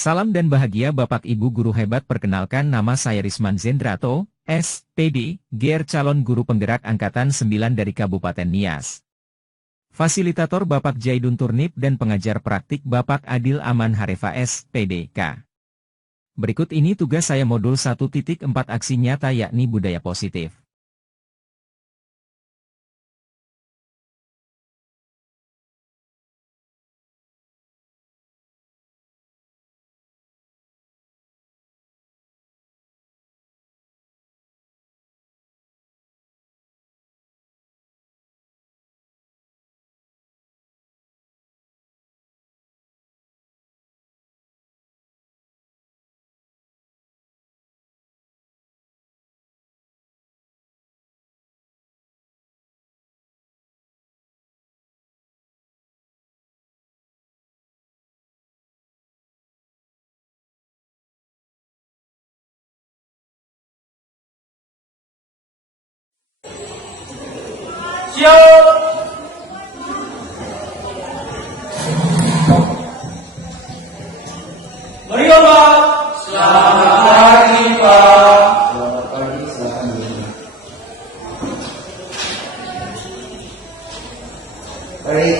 Salam dan bahagia Bapak Ibu Guru Hebat, perkenalkan nama saya Risman Zendrato, S.Pd, GR calon guru penggerak Angkatan 9 dari Kabupaten Nias. Fasilitator Bapak Jaidun Turnip dan pengajar praktik Bapak Adil Aman Harefa S.Pd.K. Berikut ini tugas saya modul 1.4 aksi nyata yakni budaya positif. Siap. Mari Pak. Selamat pagi Pak. Selamat pagi, silakan duduk. Baik,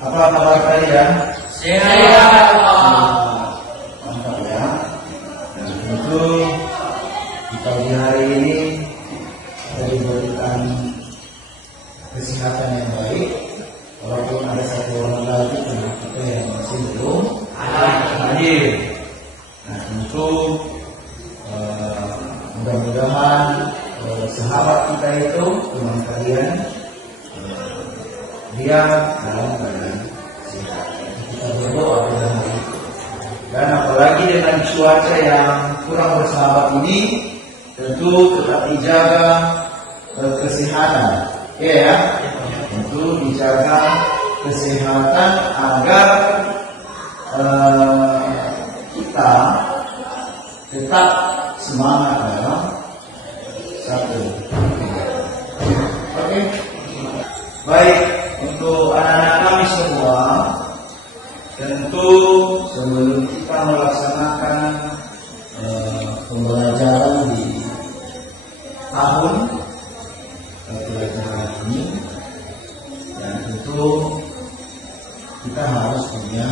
apa kabar kalian? Sehat Pak. Mantap ya. Dan tentu di pagi hari ini kita diberikan kesehatan yang baik, walaupun ada satu orang lagi teman kita yang masih belum hadir. Nah tentu mudah-mudahan sahabat kita itu, teman kalian, dia dalam keadaan sehat. Kita berdoa dengan baik. Dan apalagi dengan cuaca yang kurang bersahabat ini, tentu tetap dijaga kesehatan. Ya, tentu dijaga kesehatan agar kita tetap semangat dalam satu. Oke, baik, untuk anak-anak kami semua, tentu sebelum kita melaksanakan pembelajaran di tahun pelajaran ini, dan tentu kita harus punya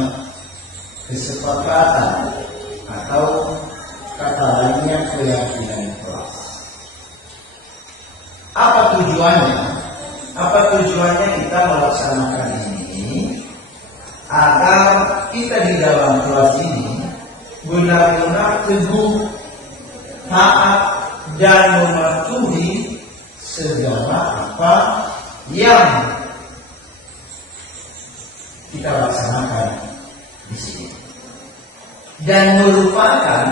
kesepakatan atau kata lainnya keyakinan kelas. Apa tujuannya? Apa tujuannya kita melaksanakan ini? Agar kita di dalam kelas ini benar-benar teguh, taat, dan mematuhi segala apa yang kita laksanakan di sini, dan merupakan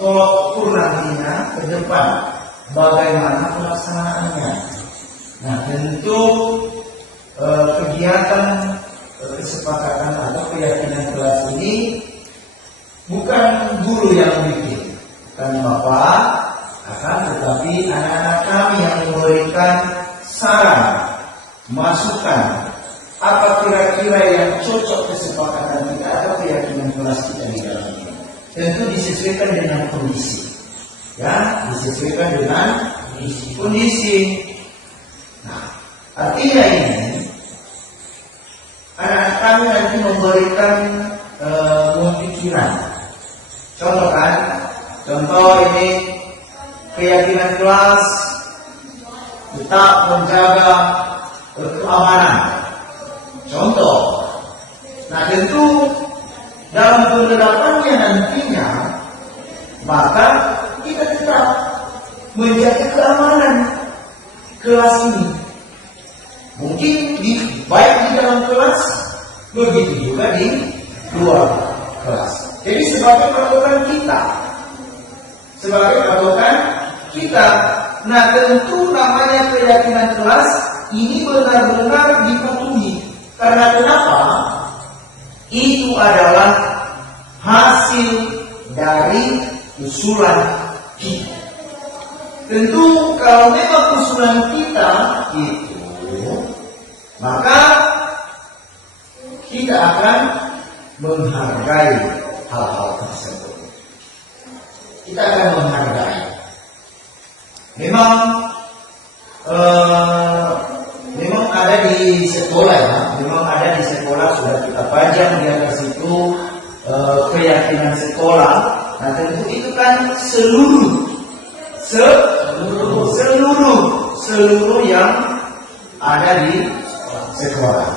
tolok ukur nantinya ke depan bagaimana pelaksanaannya. Nah tentu kegiatan kesepakatan atau keyakinan kelas ini bukan guru yang bikin, bukan Bapak, akan tetapi anak-anak kami yang memberikan saran, masukan, apa kira-kira yang cocok kesepakatan kita atau keyakinan kelas kita di dalam ini. Tentu disesuaikan dengan kondisi, ya, disesuaikan dengan kondisi. Nah, artinya ini anak-anak kami nanti memberikan pemikiran. Contoh ini keyakinan kelas tetap menjaga keamanan. Contoh. Nah tentu dalam penerapannya nantinya, maka kita tetap menjaga keamanan kelas ini. Mungkin baik di dalam kelas, begitu juga di luar kelas. Jadi sebagai patokan kita, nah tentu namanya keyakinan kelas ini benar-benar dipatuhi. Karena kenapa? Itu adalah hasil dari usulan kita. Tentu kalau memang usulan kita itu, maka kita akan menghargai hal-hal tersebut. Kita akan menghargai. Memang ada di sekolah ya, memang ada di sekolah sudah kita pajang di atas itu keyakinan sekolah. Nah tentu itu kan seluruh yang ada di sekolah.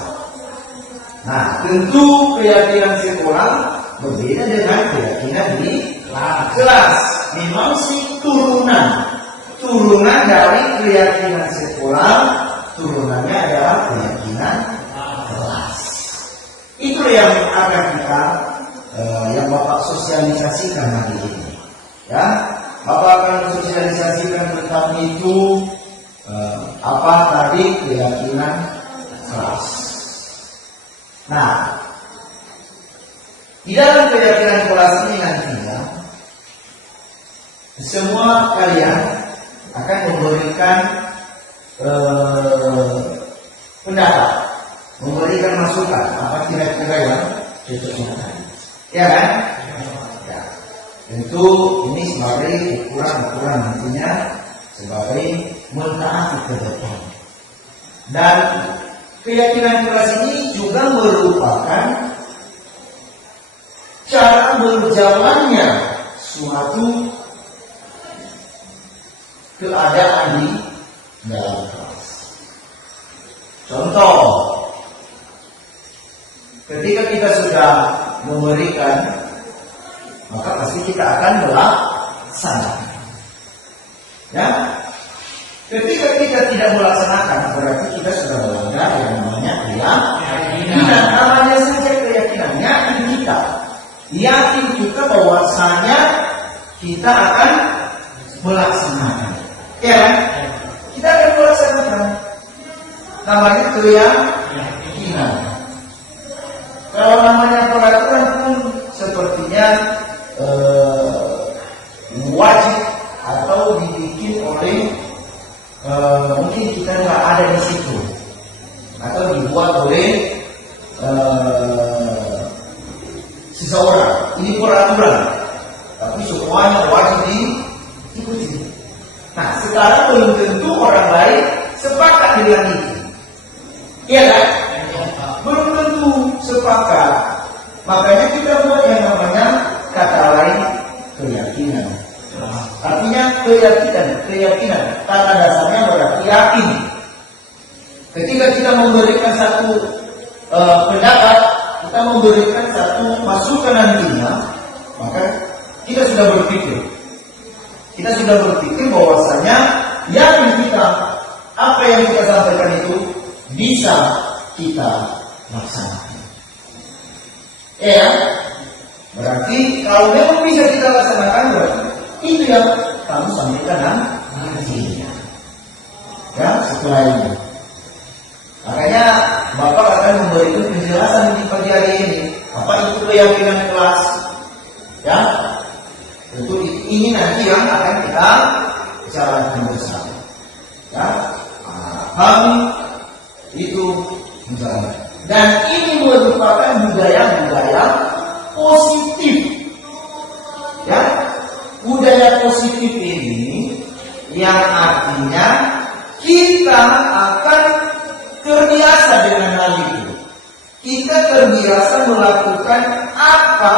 Nah tentu keyakinan sekolah berbeda dengan keyakinan di kelas. Memang sih turunan dari keyakinan sekolah, turunannya adalah keyakinan kelas. Itu yang akan kita yang Bapak sosialisasikan hari ini. Ya, Bapak akan sosialisasikan tentang itu apa tadi keyakinan kelas. Nah, di dalam keyakinan kelas ini nantinya semua kalian akan memberikan pendapat, memberikan masukan apa kira-kira yang cocok. Ya kan? Ya. Tentu ini sebagai ukuran nantinya sebagai mentaati ke depan. Dan keyakinan kelas ini juga merupakan cara berjalannya suatu keadaan di dalam kelas. Contoh, ketika kita sudah memberikan, maka pasti kita akan melaksanakan. Ya, ketika kita tidak melaksanakan, berarti kita sudah melanggar yang namanya keyakinan. Namanya saja keyakinan, yakin kita, yakin kita bahwasanya kita akan melaksanakan. Ya kan? Kita akan melaksanakan. Namanya keyakinan. Kalau namanya peraturan pun sepertinya wajib atau dibikin oleh mungkin kita nggak ada di situ atau dibuat oleh seseorang. Ini peraturan, tapi semuanya wajib diikuti. Nah, sekarang belum tentu orang lain sepakat dengan itu. Iya kan? Belum tentu sepakat. Makanya kita buat yang namanya kata lain keyakinan. Artinya keyakinan. Kata dasarnya berarti yakin. Ketika kita memberikan satu pendapat, kita memberikan satu masukan nantinya, maka kita sudah berpikir. Kita sudah berpikir bahwasanya yakin kita apa yang kita sampaikan itu bisa kita laksanakan. Ya, berarti kalau memang bisa kita laksanakan, berarti itu yang kamu sampaikan nantinya. Ya, setelah ini. Makanya Bapak akan memberikan penjelasan di pagi hari ini. Apa itu keyakinan kelas? Ya, tentu ini nanti yang akan kita bicarakan bersama. Ya, kami itu misalnya. Dan ini merupakan budaya-budaya positif. Ya, budaya positif ini yang artinya kita akan terbiasa dengan hal itu. Kita terbiasa melakukan apa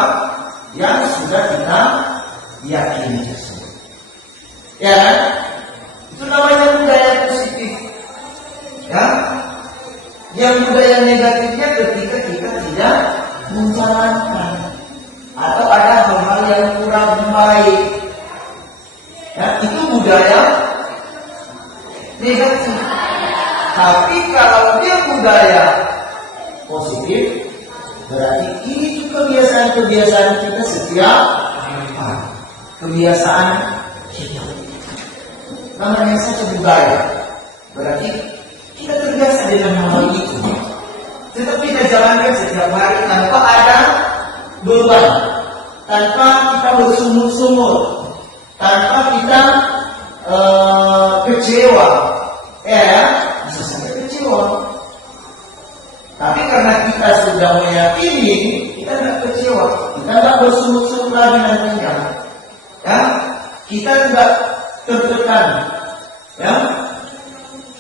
yang sudah kita yakini tersebut. Ya kan? Itu namanya budaya positif. Ya. Yang budaya negatifnya ketika kita tidak menjalankan atau ada hal-hal yang kurang baik. Ya, itu budaya negatif. Tapi kalau dia budaya positif, berarti ini juga kebiasaan-kebiasaan kita setiap hari. Kebiasaan kita. Namanya saja budaya. Berarti kita terbiasa dengan hal itu. Tetap kita jalankan setiap hari tanpa ada beban, tanpa kita bersumur-sumur, tanpa kita kecewa. Ya, bisa sampai kecewa. Tapi karena kita sudah sudah meyakini, kita tidak kecewa, kita tidak bersungut-sungut lagi nantinya, ya, kita tidak tertekan, ya,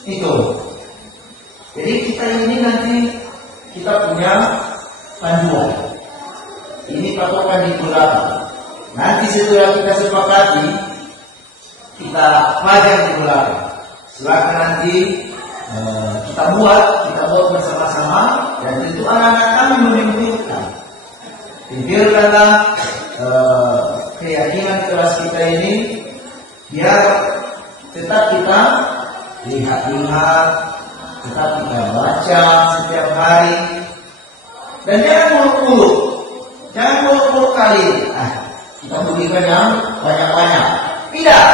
itu. Jadi kita ini nanti kita punya panduan. Ini patokan digunakan. Nanti setelah kita sepakati, kita pajang di belakang. Silakan nanti kita buat bersama-sama, dan tentu anak-anak kami menentukan. Biarkanlah keyakinan kelas kita ini biar tetap kita lihat-lihat, tetap kita baca setiap hari, dan jangan muluk-muluk, jangan muluk-muluk kali. Kita berikan yang banyak-banyak. Tidak.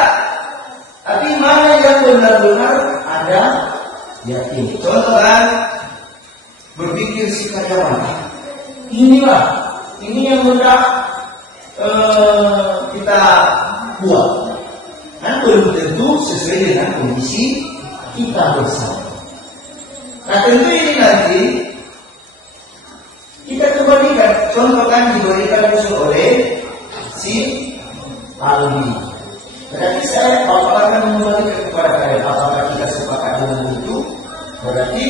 Tapi mana yang benar-benar ada yakin. Contoh kan, berpikir si karyawan. Ini yang hendak kita buat. Kan belum tentu sesuai dengan kondisi kita bersama. Nah tentu ini nanti kita kembalikan. Contoh kan diberikan usul oleh si Alwi. Berarti saya Bapak akan mengembalikan kepada kalian. Apakah kita sepakat dengan itu? Berarti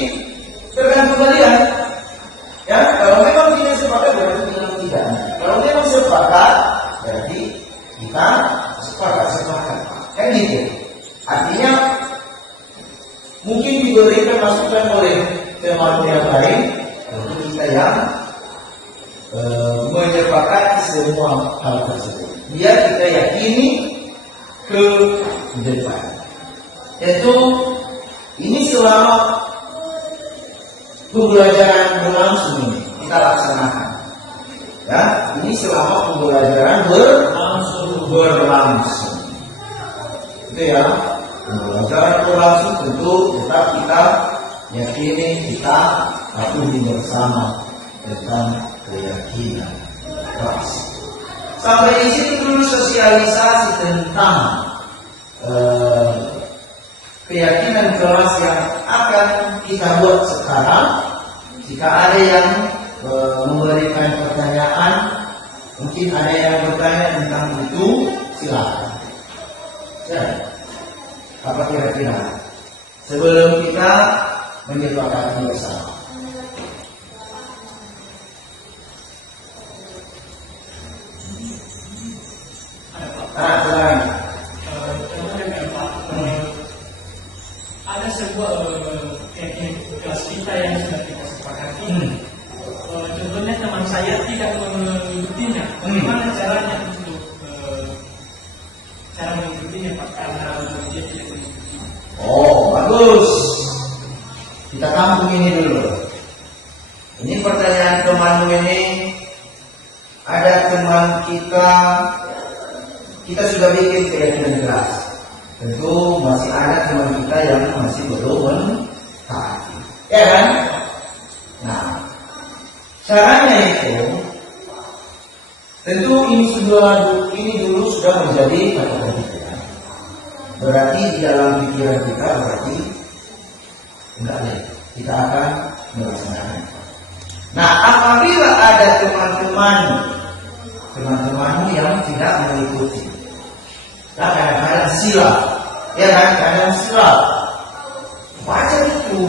tergantung kalian. Ya, kalau memang tidak sepakat berarti kita tidak. Kalau memang sepakat berarti kita sepakat. Kan gitu. Artinya mungkin diberikan masukan oleh teman yang lain untuk kita yang menyepakati semua hal tersebut. Biar kita yakini ke depan. Itu ini selama pembelajaran berlangsung ini kita laksanakan. Ya, ini selama pembelajaran berlangsung. Itu ya, pembelajaran berlangsung tentu tetap kita yakini, kita patuhi bersama tentang keyakinan kelas. Sampai di situ dulu sosialisasi tentang keyakinan kelas yang akan kita buat sekarang. Jika ada yang memberikan pertanyaan, mungkin ada yang bertanya tentang itu, silakan. Ya. Apa kira-kira sebelum kita menyepakati bersama? Ada sebuah keyakinan kelas kita yang sudah kita sepakati. Contohnya teman saya tidak mengikutinya. Bagaimana caranya untuk cara mengikutinya Pak? Karena dia tidak mengikuti. Oh, bagus. Kita tampung ini dulu. Ini pertanyaan temanmu ini. Ada teman kita sudah bikin keyakinan kelas. Tentu masih ada teman kita yang masih belum mentaati. Ya kan? Nah, caranya itu tentu ini dulu sudah menjadi patokan kita. Berarti di dalam pikiran kita berarti enggak ada. Kita akan melaksanakan. Nah, apabila ada teman-temanmu yang tidak mengikuti, nah kadang-kadang silap, ya kan? Kadang silap. Baca itu,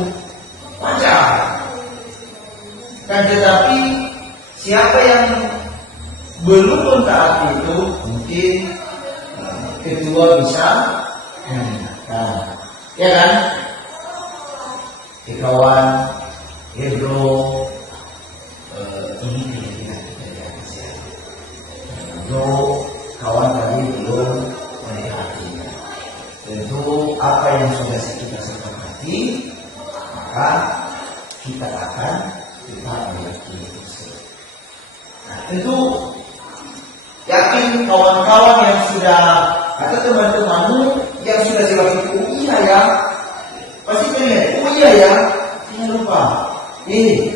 baca. Kan tetapi siapa yang belum mentaati itu mungkin kedua bisa, ya kan? Kawan, Hebro, ini keyakinan kita di atas ya. Kawan tadi belum melihatnya. Tentu apa yang sudah kita sepakati, maka kita akan meyakini tersebut. Nah, tentu yakin kawan-kawan yang sudah atau teman-temanmu yang sudah jawab itu, oh iya ya, pasti pengen, oh iya ya, saya lupa.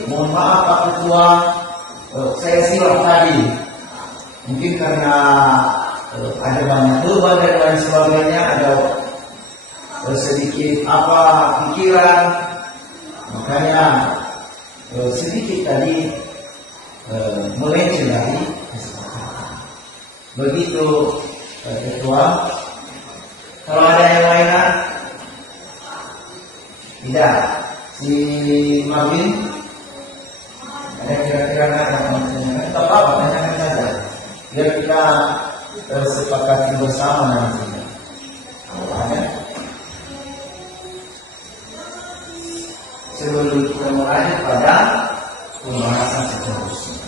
Mohon maaf Pak Ketua, saya silap tadi. Mungkin karena ada banyak beban dan lain sebagainya, ada sedikit pikiran, makanya sedikit tadi melenceng dari kesepakatan. Begitu ketua. Kalau ada yang lainnya, tidak. Si Marvin, ada kira-kira nggak yang mau tanyakan? Tak apa, tanyakan saja. Biar kita sepakati bersama nantinya. Kalau ada, sebelum kita mulai pada pembahasan seterusnya.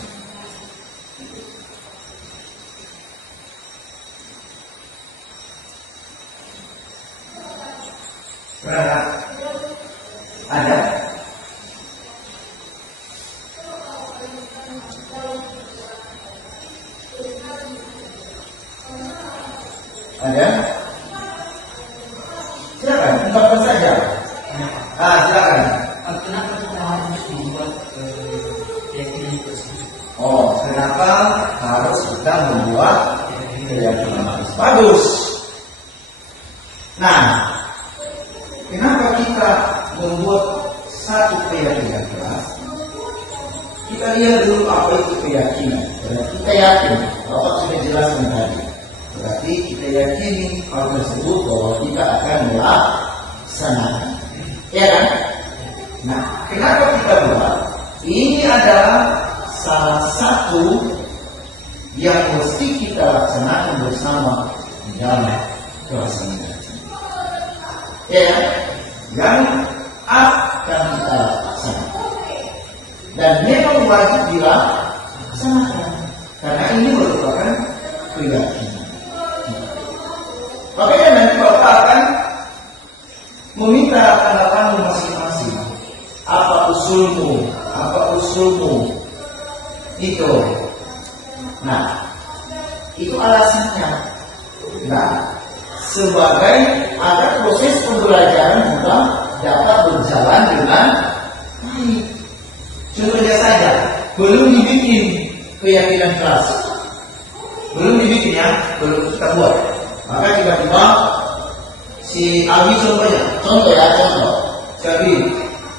Berada? Ada? Ada? Silakan, ungkapkan saja. Silakan. Kenapa kita harus membuat keyakinan tersebut? Oh, kenapa harus kita membuat keyakinan? Bagus. Nah, kenapa kita membuat satu keyakinan keras? Kita lihat dulu apa itu keyakinan. Berarti kita yakin, Bapak sudah jelaskan tadi. Berarti kita yakini hal tersebut bahwa kita akan melaksanakan. Ya kan? Nah, kenapa kita buat? Ini adalah salah satu yang mesti kita laksanakan bersama di dalam pelaksanaan. Ya, yang akan kita laksanakan. Dan memang wajib dilaksanakan karena ini merupakan keyakinan. Makanya nanti Bapak akan meminta tanggapan masing-masing. Apa usulmu? Apa usulmu? Itu. Nah, itu alasannya. Nah, sebagai agar proses pembelajaran juga dapat berjalan dengan baik. Contohnya saja, belum dibikin keyakinan kelas. Belum dibikin ya, belum kita buat. Maka tiba-tiba si Abi contohnya, contoh. Jadi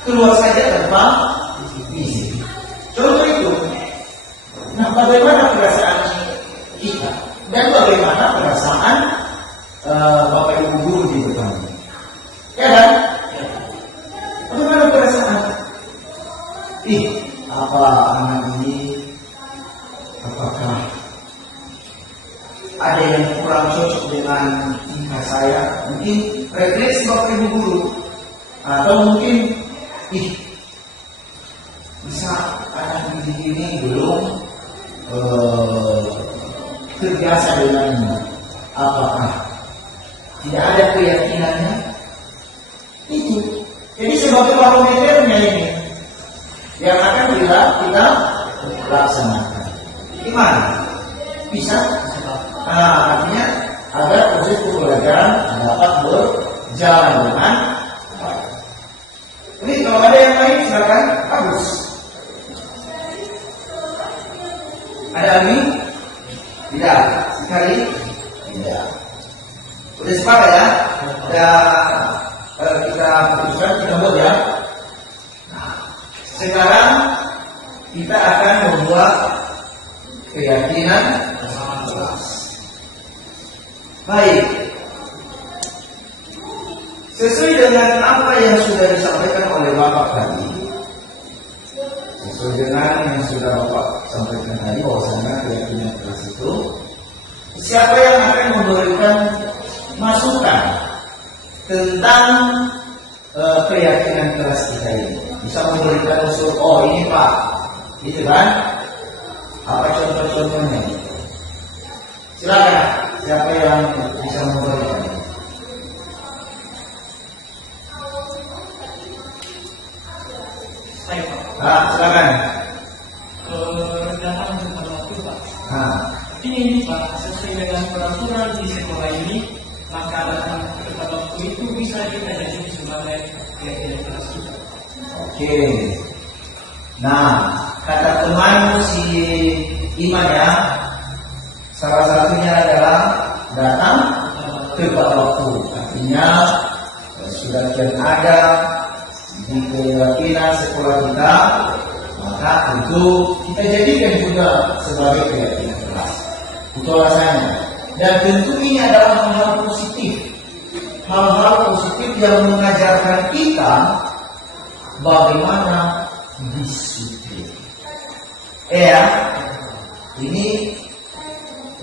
keluar saja tanpa isi. Contoh itu. Nah, bagaimana perasaan kita dan bagaimana perasaan Bapak Ibu guru di depan? Ya kan? Bagaimana perasaan? Apa anak ini? Apakah ada yang kurang cocok dengan tingkah saya? Mungkin refleksi Bapak Ibu guru, atau mungkin bisa anak didik ini belum terbiasa dengan ini. Apakah tidak ada keyakinannya? Itu. Jadi sebagai barometernya ini yang akan kita laksanakan. Gimana? Bisa? Artinya agar proses pembelajaran dapat berjalan dengan baik. Ini kalau ada yang lain silakan. Bagus. Ada lagi? Tidak. Sekali? Tidak. Udah sepakat ya? Udah kita putuskan, kita buat ya. Nah, sekarang kita akan membuat keyakinan kelas. Baik. Sesuai dengan apa yang sudah disampaikan oleh Bapak tadi, sesuai dengan yang sudah Bapak sampaikan tadi, bahwasanya keyakinan kelas itu, siapa yang akan memberikan masukan tentang keyakinan kelas kita ini, bisa memberikan usul, oh ini Pak, gitu kan? Apa contoh-contohnya? Silakan, siapa yang bisa memberikan? Silakan. Datang cepat waktu Pak. Ini Pak, sesuai dengan peraturan di sekolah ini, maka datang tepat waktu itu bisa kita jadi sebagai keyakinan kelas kita. Oke. Nah, kata teman si Iman ya, salah satunya adalah datang tepat waktu. Artinya sudah ada di keyakinan sekolah kita maka tentu kita jadikan juga sebagai keyakinan kelas. Itu alasannya. Dan tentu ini adalah hal-hal positif. Hal-hal positif yang mengajarkan kita bagaimana disiplin. Ini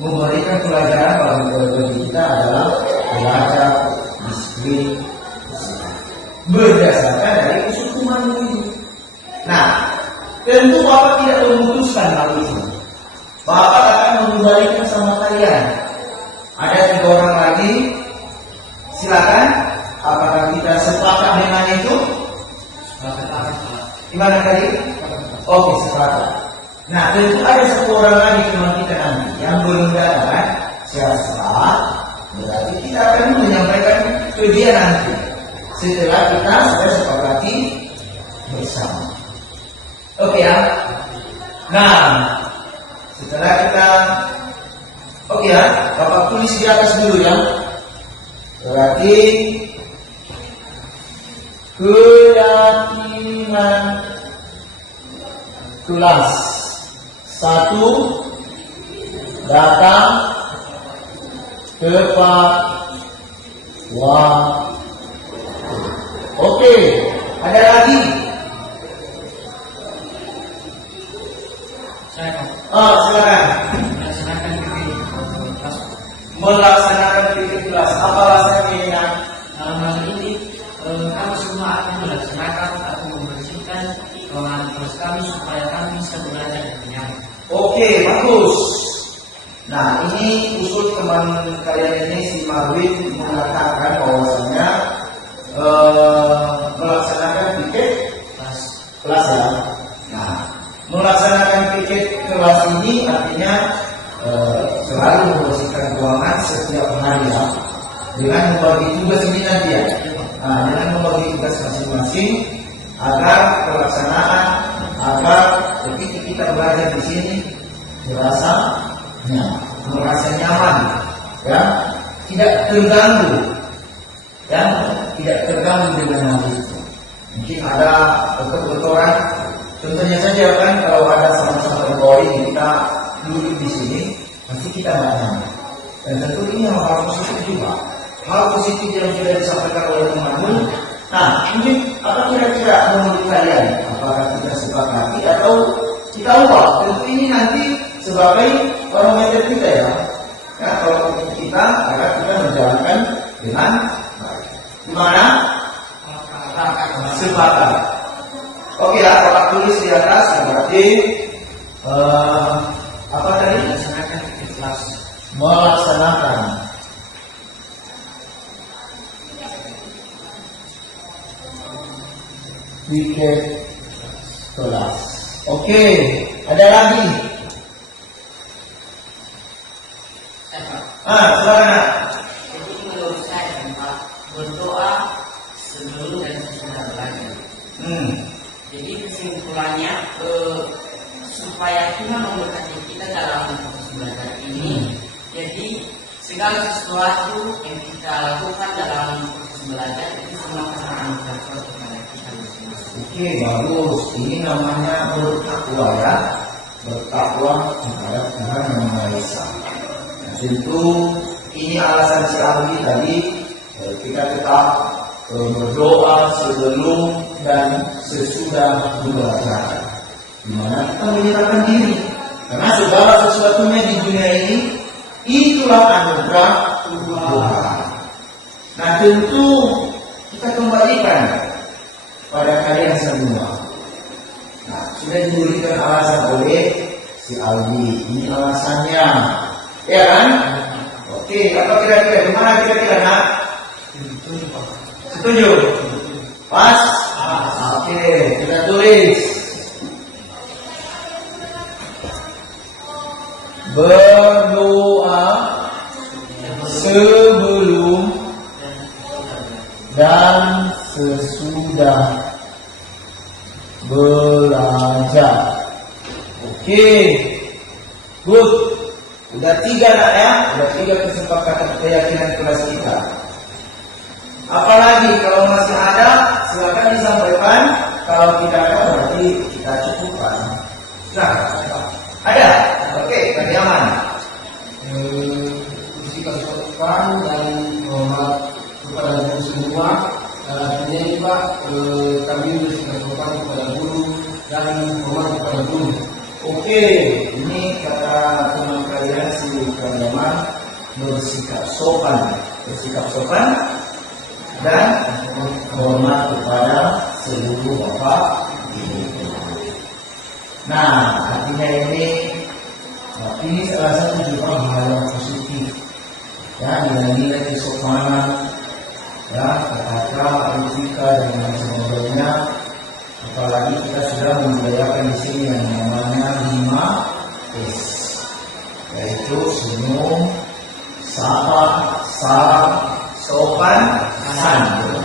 memberikan pelajaran bagi kita adalah belajar disiplin berdasarkan dari kesukuman ini. Nah, tentu Bapak tidak memutuskan hal itu. Bapak akan mengembalikan sama kalian. Ada 3 orang lagi. Silakan. Apakah kita sepakat dengan itu? Gimana tadi? Oke, sepakat. Nah, tentu ada 1 orang lagi teman kita nanti yang belum datang. Siapa? Berarti kita akan menyampaikan ke dia nanti setelah kita sudah sepakati bersama. Oke ya. Nah, setelah kita Bapak tulis di atas dulu ya. Berarti keyakinan kelas 1 datang tepat waktu. Oke, ada lagi? Silakan. Melaksanakan pikir kelas. Apa alasannya ini? Dalam hal ini, kami semua akan melaksanakan atau membersihkan ruangan kelas kami supaya kami bisa belajar dengan nyaman. Oke, bagus. Nah, ini usul teman kalian ini si Marwin mengatakan bahwasanya melaksanakan pikir kelas ya. Nah, melaksanakan pikir kelas ini artinya selalu membersihkan ruangan setiap hari ya, dengan membagi tugas ini nanti ya. Nah, dengan membagi tugas masing-masing agar pelaksanaan, agar ketika kita belajar di sini merasa nyaman, ya, tidak terganggu, ya, tidak terganggu dengan hal itu. Mungkin ada benturan, contohnya saja kan kalau ada sama-sama pegawai kita duduk di sini, pasti kita nggak nyaman. Dan tentu ini hal positif juga. Hal positif yang sudah disampaikan oleh teman-teman. Nah, mungkin apa kira-kira menurut kalian? Apakah kita sepakati atau kita ubah? Tentu ini nanti sebagai barometer kita ya. Ya, kalau kita agar kita menjalankan dengan baik. Gimana? Sepakat. Oke ya, Bapak tulis di atas berarti apa tadi? Melaksanakan kelas. Melaksanakan piket kelas. Oke, ada lagi? Silakan. Jadi menurut saya Pak, berdoa sebelum dan sesudah belajar. Jadi kesimpulannya supaya Tuhan memberkati kita dalam proses belajar ini. Jadi segala sesuatu yang kita lakukan dalam proses belajar itu semua karena anugerah Tuhan kepada kita masing-masing. Oke, bagus. Ini namanya bertakwa ya. Bertakwa terhadap Tuhan Yang Maha Esa. Nah, tentu ini alasan si ahli tadi kita tetap berdoa sebelum dan sesudah belajar. Dimana kita menyerahkan diri. Karena segala sesuatunya di dunia ini itulah anugerah Tuhan. Nah, tentu kita kembalikan pada kalian semua. Nah, sudah diberikan alasan oleh si Aldi. Ini alasannya, ya kan? Oke, apa kira-kira? Gimana kira-kira? Nak? Setuju? Pas? Oke, kita tulis. Berdoa sebelum dan sesudah belajar. Oke, good. Udah 3 nak ya, udah 3 kesepakatan keyakinan kelas kita. Apalagi kalau masih ada, silakan disampaikan. Kalau tidak ada, berarti kita cukupkan. Nah, ada. Oke, Kadiaman. Bersikap sopan dan hormat kepada guru semua. Artinya ini Pak, kami bersikap sopan kepada guru dan hormat kepada guru. Oke, ini kata teman kalian si Kadiaman, bersikap sopan dan hormat kepada seluruh bapak ibu. Nah, artinya ini salah satu juga hal yang positif. Ya, nilai-nilai kesopanan, ya, kata-kata, etika dan lain sebagainya. Apalagi kita sudah membudayakan di sini yang namanya 5S, yaitu senyum, sapa, salam, sopan, santun.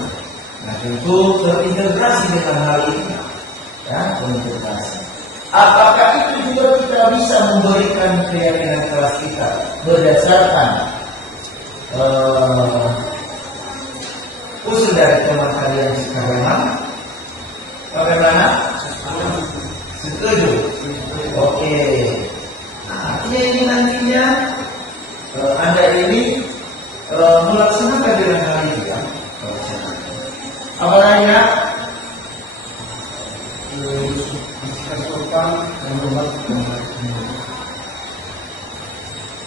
Nah, tentu terintegrasi dengan hal ini, ya, terintegrasi. Apakah itu juga kita bisa memberikan keyakinan kelas kita berdasarkan usul dari teman kalian sekarang? Bagaimana? Setuju? Oke. Nah, artinya ini nantinya Anda ini melaksanakan dengan hal ini, ya. Apa lainnya?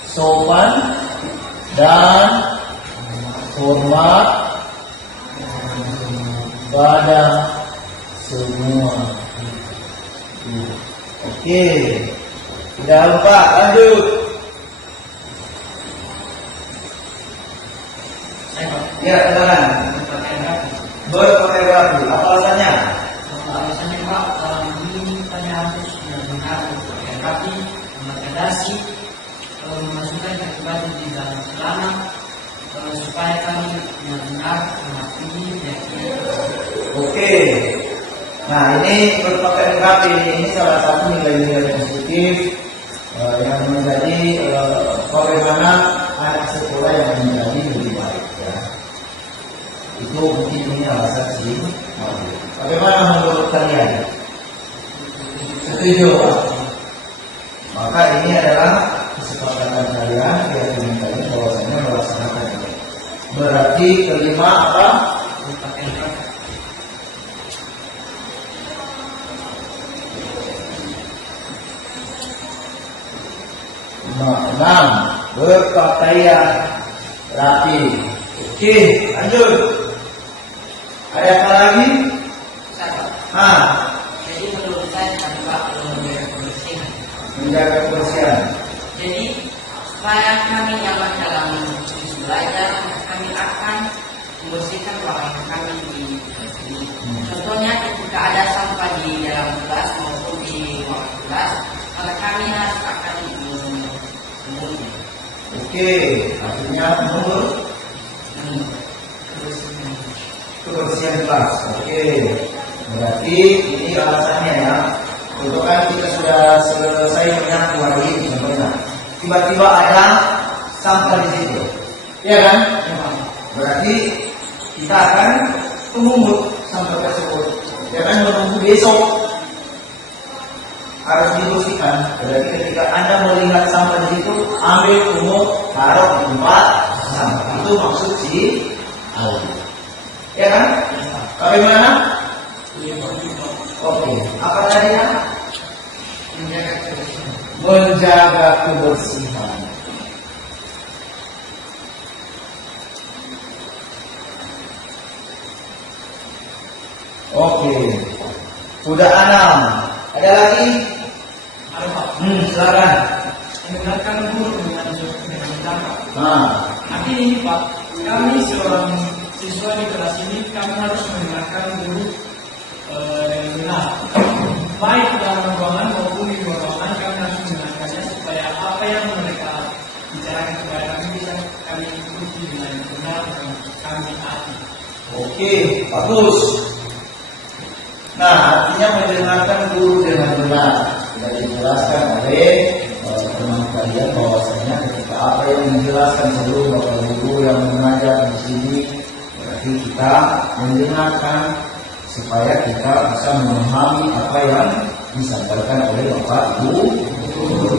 Sopan dan hormat pada semua. Oke, tidak lupa lanjut. Ya, silakan. Berpakai rapi. Apa alasannya? Alasannya Pak, ini tanya harus benar-benar berpakai rapi, memakai dasi, memasukkan kaki baju di dalam celana, supaya kami benar-benar mematuhi yakni. Oke. Nah, ini berpakaian rapi ini salah satu nilai-nilai positif yang menjadi bagaimana anak sekolah yang menjadi lebih baik, ya. Itu mungkin ini alasan sih. Bagaimana menurut kalian? Setuju, Pak? Maka ini adalah kesepakatan kalian, keyakinan kalian bahwasanya melaksanakan ini. Berarti kelima apa? Berpakaian rapi. Enam, berpakaian rapi. Oke, lanjut. Ada apa lagi? Jadi menurut saya kami Pak perlu menjaga kebersihan. Menjaga kebersihan. Jadi supaya kami nyaman dalam belajar, kami akan membersihkan ruangan kami di sini. Contohnya ketika ada sampah di dalam kelas maupun di ruang kelas, maka kami harus akan memungut. Oke, artinya menurut kebersihan kelas. Oke, berarti ini alasannya, ya. Untuk kan kita sudah selesai menyapu hari ini contohnya. Tiba-tiba ada sampah di situ, ya kan? Berarti kita akan memungut sampah tersebut. Jangan menunggu besok harus dibersihkan. Berarti ketika Anda melihat sampah di situ, ambil, pungut, taruh di tempat sampah. Itu maksud si audit. Ya kan? Bagaimana? Oke. Apa tadi, ya? Menjaga kebersihan. Menjaga kebersihan. Oke. Sudah 6. Ada lagi? Ada Pak. Silakan. Mendengarkan guru dengan cara. Nah, Artinya ini Pak, kami seorang siswa di kelas ini kami harus mendengarkan guru dengan benar. Baik dalam ruangan maupun di luar ruangan kami harus mendengarkannya supaya apa yang mereka bicarakan kepada kami bisa kami ikuti dengan benar dan kami taati. oke, bagus. Nah, artinya mendengarkan guru dengan benar. Sudah dijelaskan oleh teman kalian bahwasanya ketika apa yang dijelaskan seluruh bapak guru yang mengajar di sini, berarti kita mendengarkan supaya kita bisa memahami apa yang disampaikan oleh Bapak Ibu guru.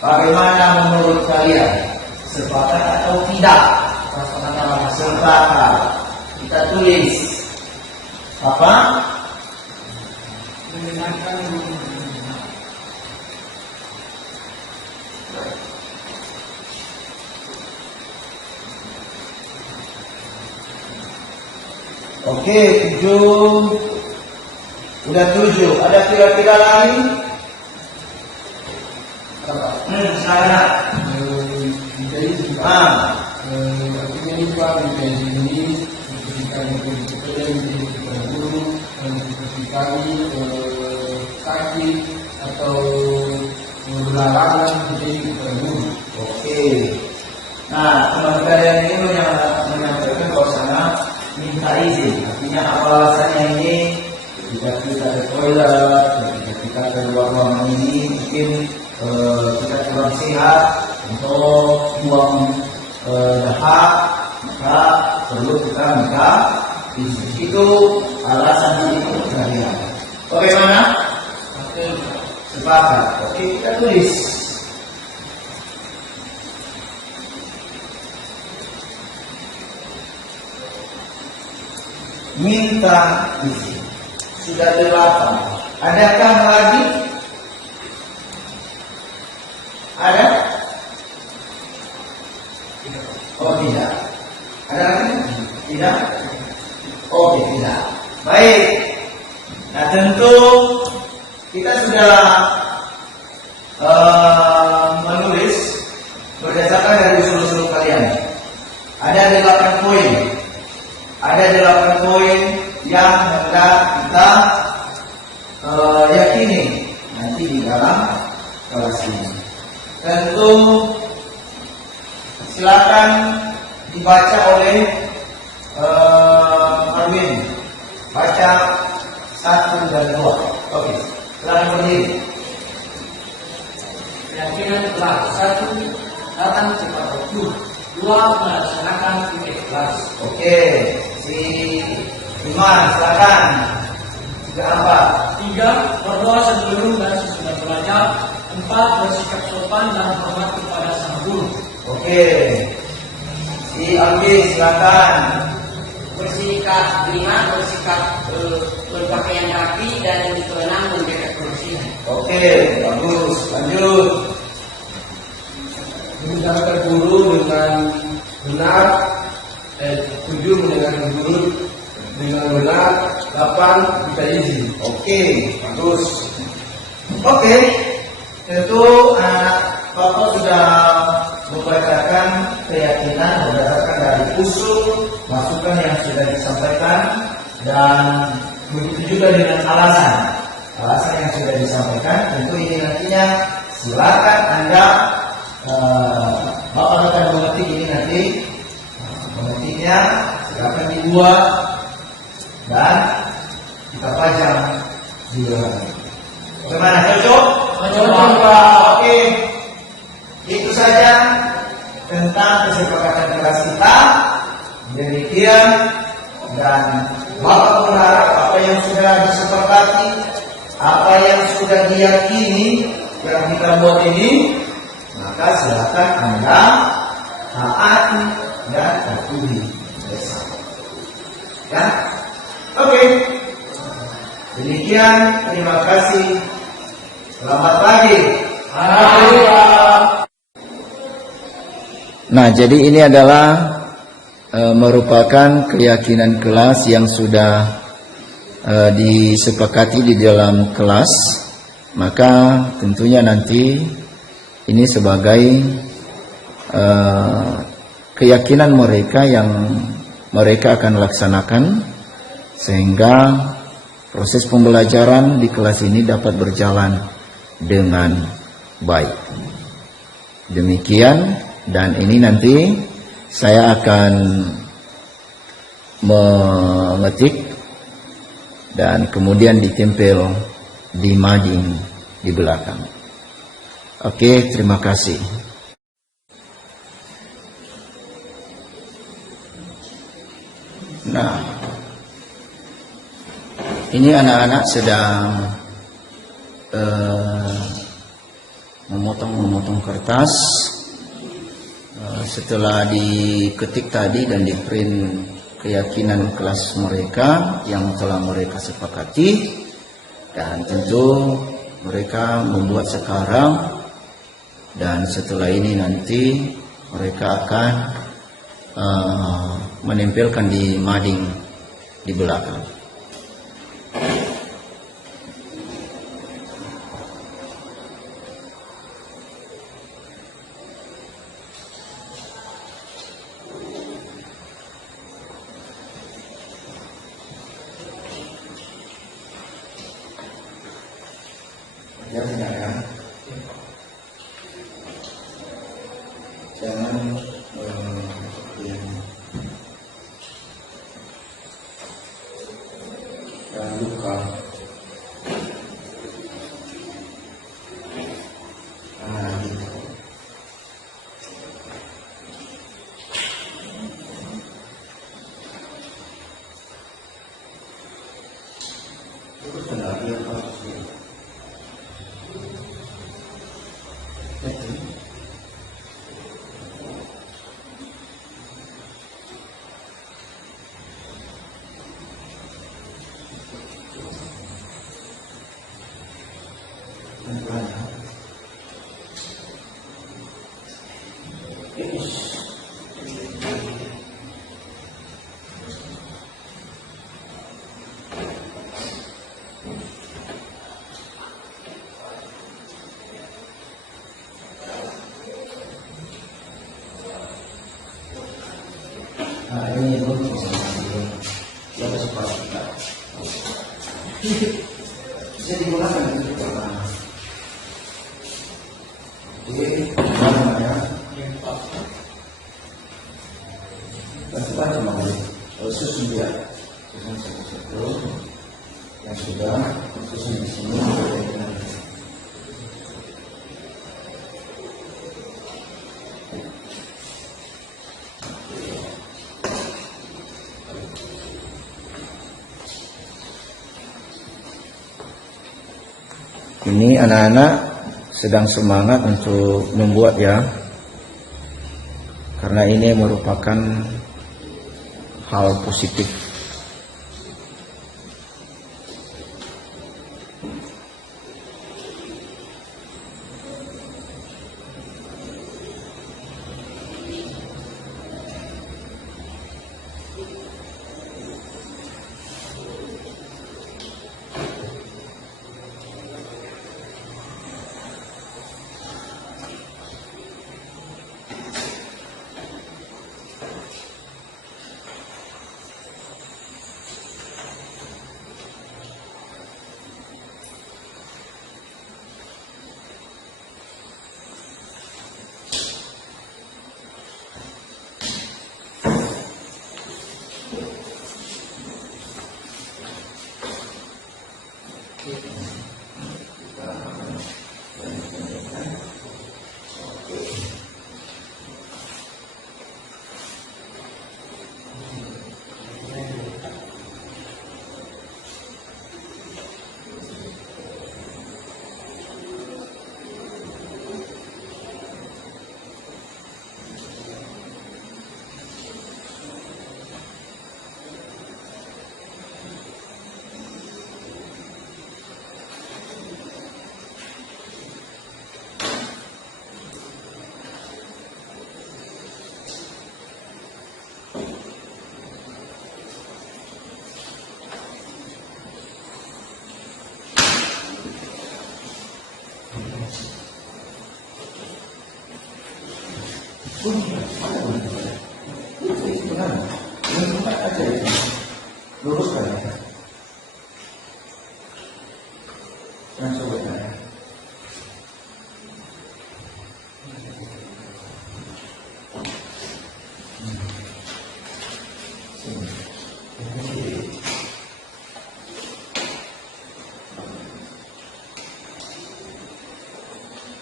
Bagaimana menurut kalian? Sepakat atau tidak? Sepakat. Kita tulis apa? Mendengarkan guru. Oke, 7. Udah 7. Ada kira-kira lain? Sana. Artinya ini Pak, ini ketika kepada guru dan seperti kami sakit atau berhalangan jadi kepada guru. Oke. Nah, teman kalian ini menyampaikan bahwasanya minta izin. Artinya apa alasannya ini? Ketika kita ke toilet, ketika kita keluar ruangan ini mungkin kita kurang sehat untuk buang dahak, maka perlu kita minta izin. Itu alasan itu kalian. Bagaimana? Sepakat. Oke, kita tulis. Minta izin. Sudah 8. Adakah lagi? Ada? Oh tidak. Ada lagi? Tidak? Oke, tidak. Baik. Nah tentu kita sudah menulis berdasarkan dari usul-usul kalian. Ada 8 poin. Ada 8 poin yang hendak kita yakini nanti di dalam kelas ini. Tentu silakan dibaca oleh Arwin. Baca 1 dan 2. Oke, silakan berdiri. Keyakinan kelas 1 datang cepat waktu, 2 melaksanakan titik kelas. Oke, si Iman silakan. 3 apa? 3. Berdoa sebelum dan sesudah belajar. 4. Bersikap sopan dan hormat kepada sang guru. Oke, si Alwi silakan. Bersikap berpakaian rapi dan berwenang menjaga kebersihan. Oke, bagus. Lanjut. Mendengarkan guru dengan benar. 7 mendengarkan guru dengan benar. 8 minta izin. Oke, bagus. Oke, tentu Bapak sudah membacakan keyakinan berdasarkan dari usul masukan yang sudah disampaikan dan begitu juga dengan alasan yang sudah disampaikan. Tentu ini nantinya silakan Anda Bapak akan mengetik ini nanti mengetiknya silakan dibuat dan kita pajang di dalam. Bagaimana, cocok? Cocok, Pak. Oke. Itu saja tentang kesepakatan kelas kita. Demikian dan Bapak berharap apa yang sudah disepakati, apa yang sudah diyakini yang kita buat ini, maka silakan Anda taati dan patuhi bersama. Ya, oke. Demikian, terima kasih. Selamat pagi. Nah, jadi ini adalah merupakan keyakinan kelas yang sudah disepakati di dalam kelas. Maka tentunya nanti ini sebagai keyakinan mereka yang mereka akan laksanakan sehingga proses pembelajaran di kelas ini dapat berjalan dengan baik. Demikian, dan ini nanti saya akan mengetik dan kemudian ditempel di mading di belakang. Oke, terima kasih. Nah, ini anak-anak sedang memotong kertas. Setelah diketik tadi dan di print keyakinan kelas mereka yang telah mereka sepakati, dan tentu mereka membuat sekarang, dan setelah ini nanti mereka akan menempelkan di mading di belakang. Ya, ya. Jangan jangan luka. Gitu. Terus lagi apa? Nah, ini belum bisa sepatu. Bisa digunakan untuk apa? Oke, mana ya? Kita cuma boleh susun dia, susun satu-satu yang sudah susun di sini. Ini anak-anak sedang semangat untuk membuat ya, karena ini merupakan hal positif. Luruskan ya. Jangan sobek ya.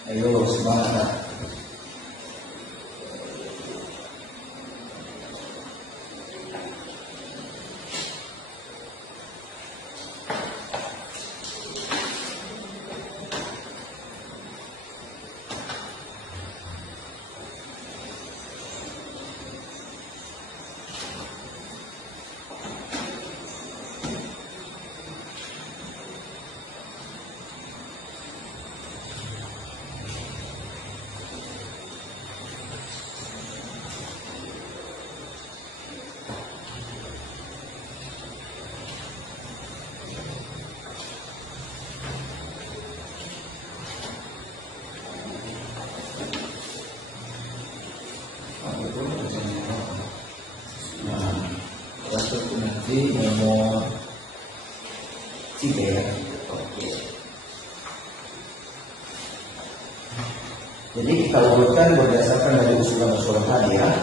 Ayo semangat. Jadi nomor 3 ya. Oke. Jadi kita urutkan berdasarkan dari usulan-usulan tadi ya.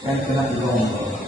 Yang kena dirombol.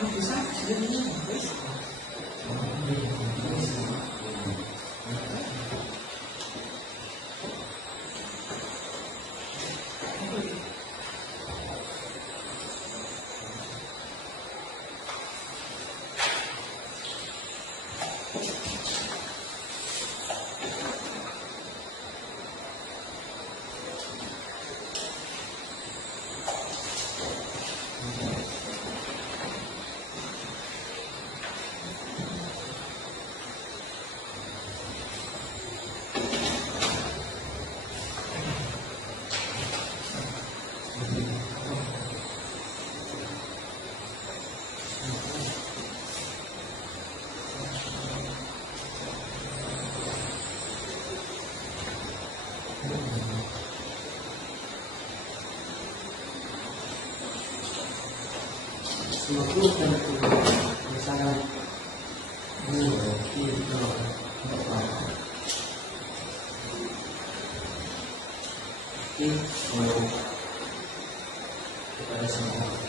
Itu sangat gitu. kepada semua.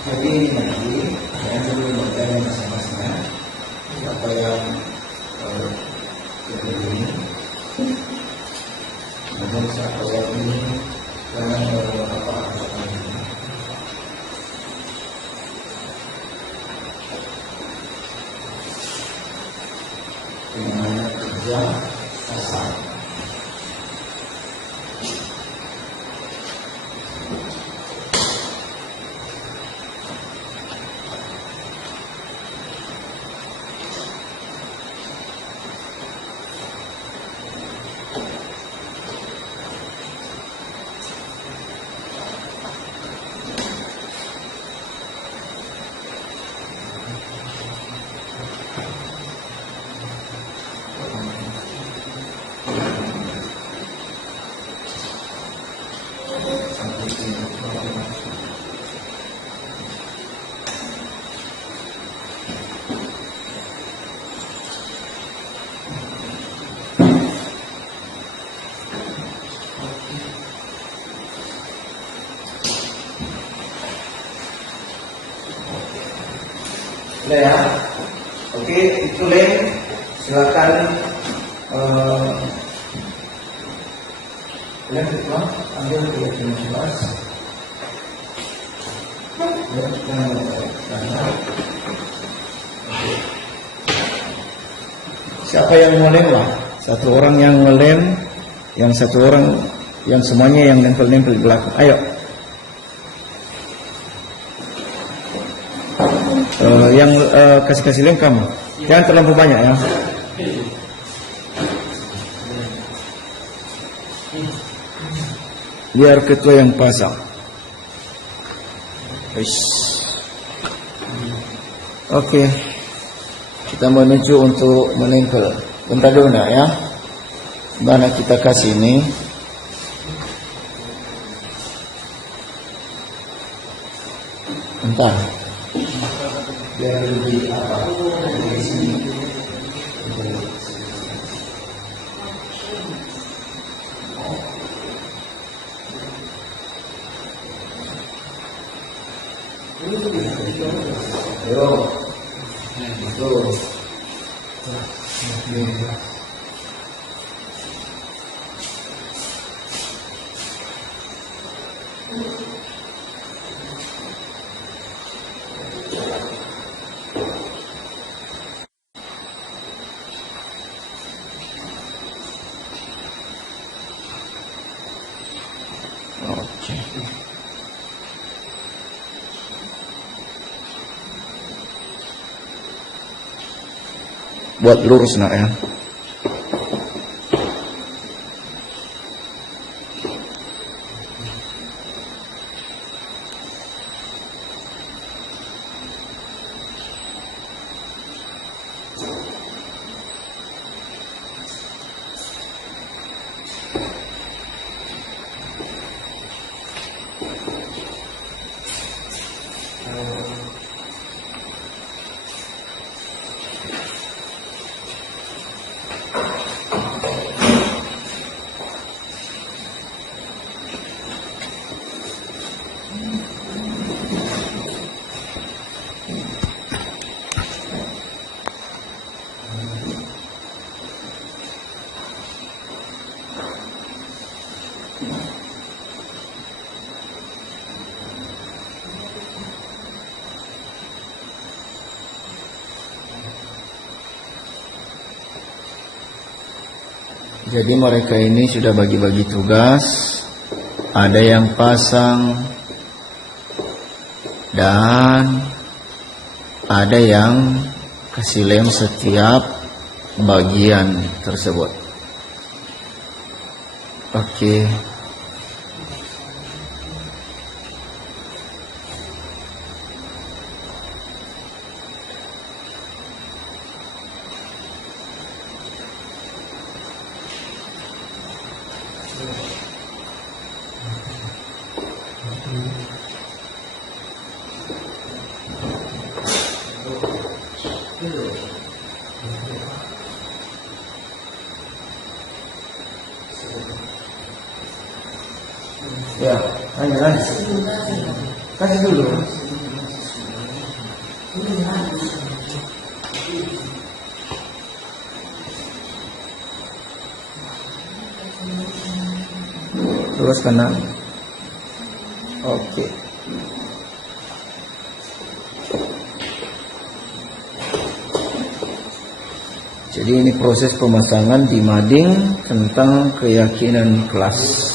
Jadi ini nanti saya dulu bertanya masing-masing siapa yang ini, namun siapa yang ini dan apa ini. Dengan kerja asal. Ya, oke, itu Len, silakan Len ketua ambil keyakinan jelas. Siapa yang ngelem lah? Satu orang yang ngelem, yang satu orang, yang semuanya yang nempel-nempel di belakang. Ayo. Yang kasih lem kamu. Jangan terlalu banyak ya. Biar ketua yang pasang. Oke. Kita menuju untuk menempel. Bentar dulu nak ya. Mana kita kasih ini? Bentar. Biar lebih apa? Dari sini. Yo, betul. Oke. Buat lurus nak ya. Jadi mereka ini sudah bagi-bagi tugas. Ada yang pasang dan ada yang kasih lem setiap bagian tersebut. Oke. Ya, hanya kasih dulu. Terus kanan. Oke. Jadi ini proses pemasangan di mading tentang keyakinan kelas.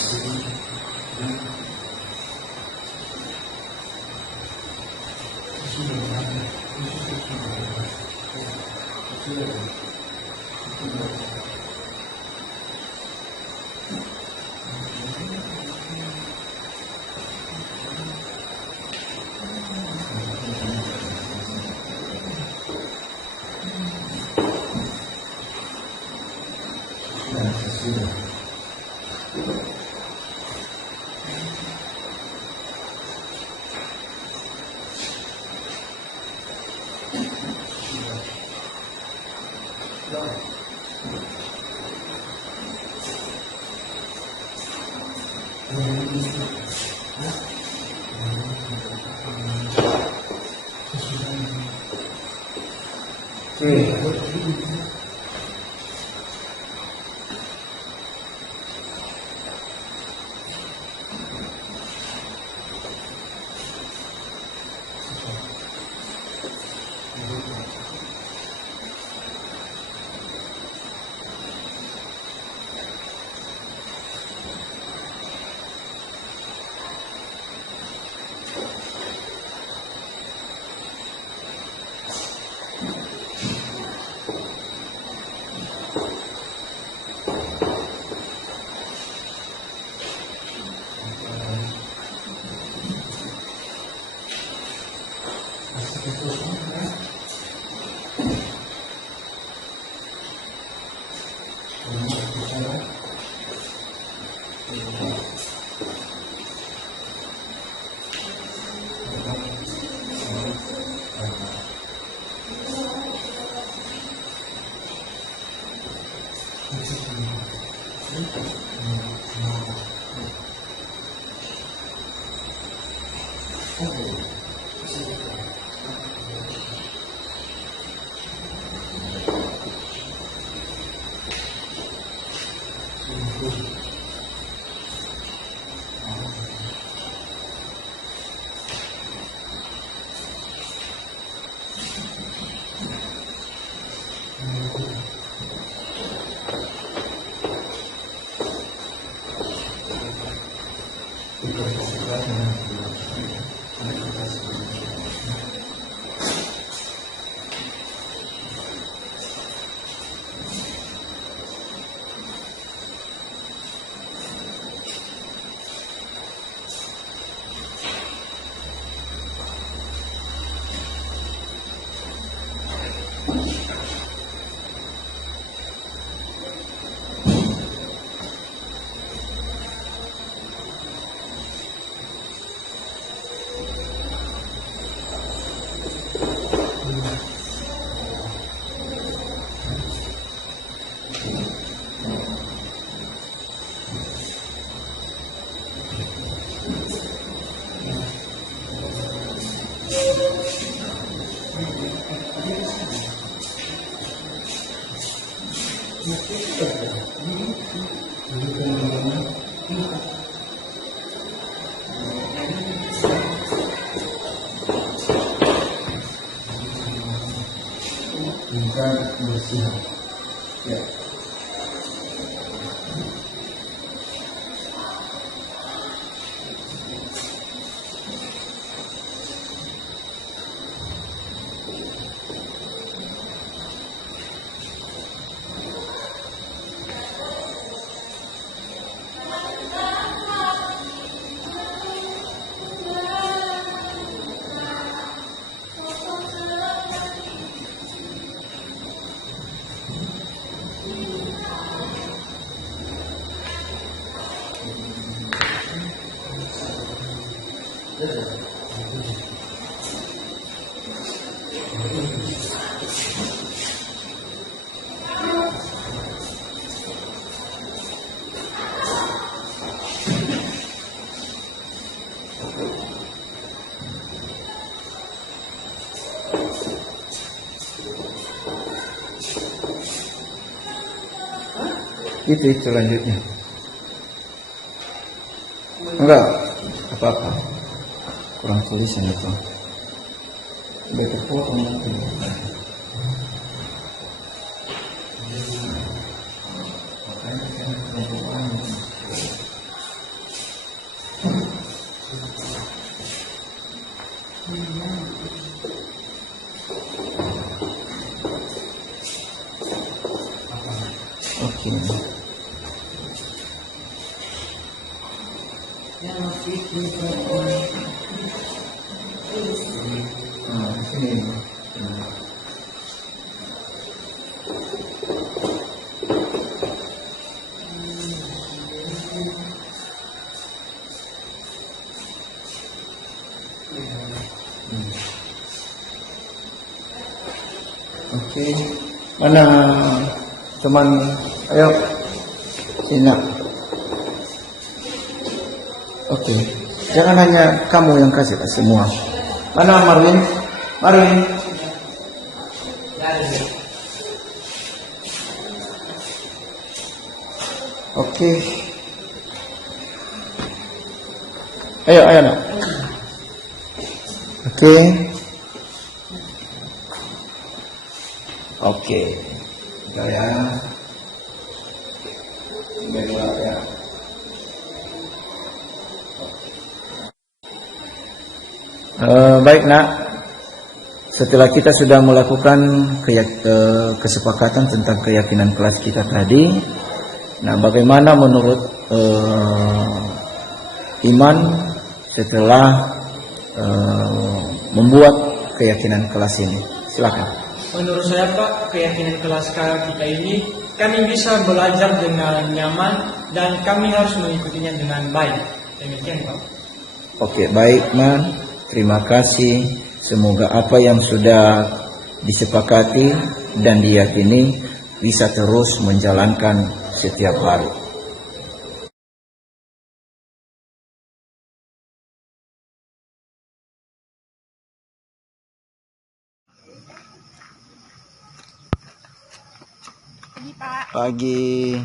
Itu selanjutnya. Enggak, apa-apa. Kurang tulisan itu. Udah terpotong mungkin. Oke. Sini. Oke. Mana teman? Ayo. Sini. Oke. Jangan hanya kamu yang kasih semua. Mana Marwin? Marwin. Oke. Ayo, nak. Oke. Oke. Udah ya. Baiklah ya. Baik nak, setelah kita sudah melakukan kesepakatan tentang keyakinan kelas kita tadi, nah bagaimana menurut Iman setelah membuat keyakinan kelas ini? Silakan. Menurut saya Pak, keyakinan kelas kita ini kami bisa belajar dengan nyaman dan kami harus mengikutinya dengan baik. Demikian Pak. Oke, baik Man. Terima kasih. Semoga apa yang sudah disepakati dan diyakini bisa terus menjalankan setiap hari. Pagi.